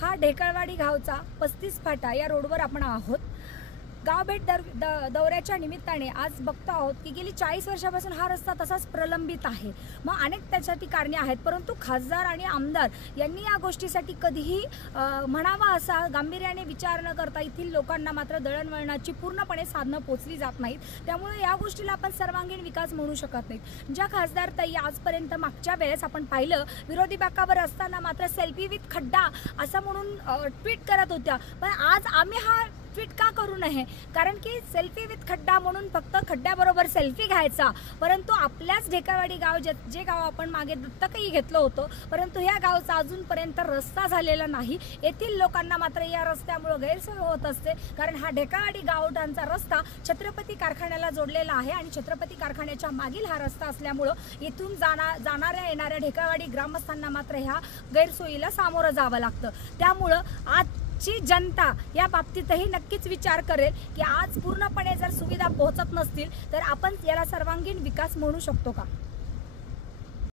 हा ढेकळवाडी गावचा 35 फाटा या रोडवर आपण आहोत। गाव भेट दौऱ्याच्या निमित्ताने आज बघतो आहोत की गेली 40 वर्षापासून हा रस्ता तसाच प्रलंबित आहे। मग अनेक त्यासाठी कारणे आहेत, परंतु खासदार आणि आमदार यांनी या गोष्टीसाठी कधीही म्हणावा असा गांभीर्याने विचार न करता येथील लोकांना मात्र दळणवळणाची पूर्णपणे साधनं पोचली जात नाहीत। त्यामुळे या गोष्टीला आपण सर्वांगीण विकास म्हणू शकत नाहीत। ज्या खासदार ताई आजपर्यंत मागच्या वेळेस आपण पाहिलं विरोधी बाकावर असताना मात्र सेल्फी विथ खड्डा असं म्हणून ट्विट करत होत्या, पण आज आम्ही हा ट्विट का करू नये? कारण की सेल्फी विथ खड्डा म्हणून फक्त खड्ड्याबरोबर सेल्फी घ्यायचा, परंतु आपल्याच ढेकळवाडी गाव जे गाव आपण मागे दत्तकही घेतलं होतं, परंतु ह्या गावचा अजूनपर्यंत रस्ता झालेला नाही। येथील लोकांना मात्र या रस्त्यामुळे गैरसोय होत असते, कारण हा ढेकळवाडी गावठाणचा रस्ता छत्रपती कारखान्याला जोडलेला आहे आणि छत्रपती कारखान्याच्या मागील हा रस्ता असल्यामुळे इथून जाणाऱ्या येणाऱ्या ढेकळवाडी ग्रामस्थांना मात्र ह्या गैरसोयीला सामोरं जावं लागतं। त्यामुळं आजची जनता या बाबतीतही नक्कीच विचार करेल की आज पूर्णपणे जर सुविधा पोहोचत नसतील तर आपण याला सर्वांगीण विकास म्हणू शकतो का?